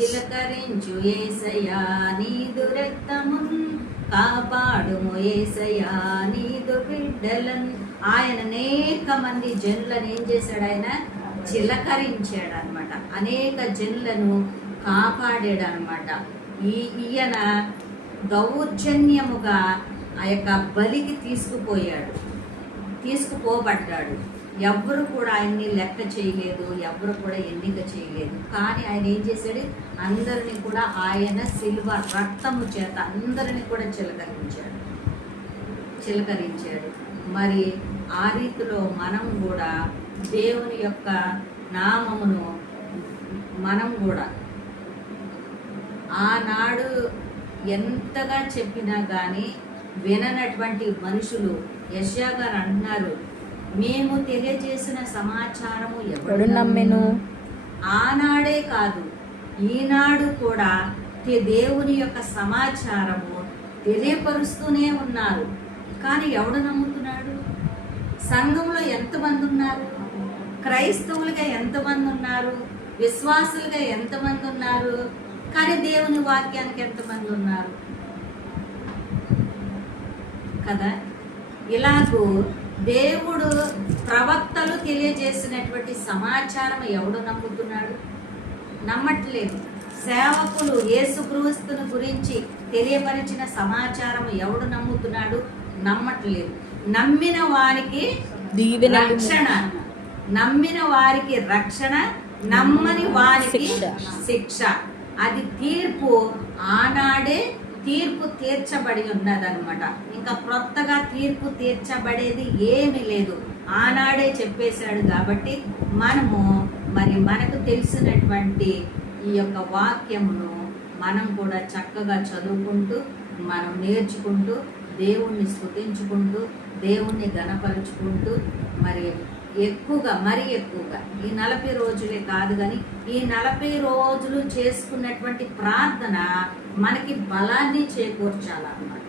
చిలకరించు యేసయ్యా నీదు రక్తమున్ కాపాడుము యేసయ్యా నీదు బిడ్డలన్. ఆయన అనేక మంది జనులను ఏం చేశాడు? ఆయన చిలకరించాడు అనమాట. అనేక జనులను కాపాడాడు అనమాట. ఈయన దౌర్జన్యముగా ఆ యొక్క బలికి తీసుకుపోబడ్డాడు. ఎవ్వరు కూడా ఆయన్ని లెక్క చేయలేదు, ఎవ్వరు కూడా ఎన్నిక చేయలేదు. కానీ ఆయన ఏం చేశాడు? అందరినీ కూడా ఆయన శిలువ రక్తము చేత అందరినీ కూడా చిలకరించాడు. మరి ఆ రీతిలో మనం కూడా దేవుని యొక్క నామమును మనం కూడా ఆనాడు ఎంతగా చెప్పినా కానీ విననటువంటి మనుషులు యెషయా గారు అంటున్నారు, మేము తెలియజేసిన సమాచారము ఎవడు నమ్మెను? ఆనాడే కాదు, ఈనాడు కూడా దేవుని యొక్క సమాచారము తెలియపరుస్తూనే ఉన్నారు. కానీ ఎవడు నమ్ముతున్నాడు? సంఘంలో ఎంతమంది ఉన్నారు? క్రైస్తవులుగా ఎంతమంది ఉన్నారు? విశ్వాసులుగా ఎంతమంది ఉన్నారు? కానీ దేవుని వాక్యానికి ఎంతమంది ఉన్నారు కదా? ఇలాగూ దేవుడు ప్రవక్తలు తెలియజేసినటువంటి సమాచారం ఎవడు నమ్ముతున్నాడు? నమ్మట్లేదు. సేవకులు యేసుక్రీస్తుని గురించి తెలియపరిచిన సమాచారం ఎవడు నమ్ముతున్నాడు? నమ్మట్లేదు. నమ్మిన వారికి రక్షణ, నమ్మిన వారికి రక్షణ, నమ్మని వారికి శిక్ష. అది తీర్పు. ఆనాడే తీర్పు తీర్చబడి ఉన్నదన్నమాట. ఇంకా కొత్తగా తీర్పు తీర్చబడేది ఏమీ లేదు. ఆనాడే చెప్పేశాడు. కాబట్టి మనకు తెలిసినటువంటి ఈ యొక్క వాక్యమును మనం కూడా చక్కగా చదువుకుంటూ, మనం నేర్చుకుంటూ, దేవుణ్ణి స్తుతించుకుంటూ, దేవుణ్ణి ఘనపరుచుకుంటూ, మరి ఎక్కువగా ఈ 40 రోజులే కాదు కానీ ఈ 40 రోజులు చేసుకున్నటువంటి ప్రార్థన మనకి బలాన్ని చేకూర్చాలన్నమాట.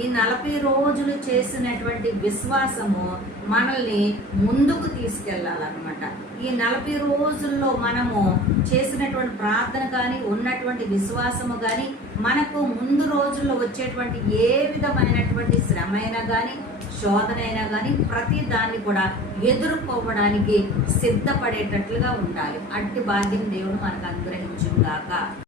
ఈ 40 రోజులు చేసినటువంటి విశ్వాసము మనల్ని ముందుకు తీసుకెళ్లాలన్నమాట. ఈ 40 రోజుల్లో మనము చేసినటువంటి ప్రార్థన కానీ, ఉన్నటువంటి విశ్వాసము కానీ, మనకు ముందు రోజుల్లో వచ్చేటువంటి ఏ విధమైనటువంటి శ్రమ అయినా కానీ, శోధన అయినా కానీ, ప్రతి దాన్ని కూడా ఎదుర్కోవడానికి సిద్ధపడేటట్లుగా ఉండాలి. అట్టి భాగ్యం దేవుడు మనకు అనుగ్రహించుగాక.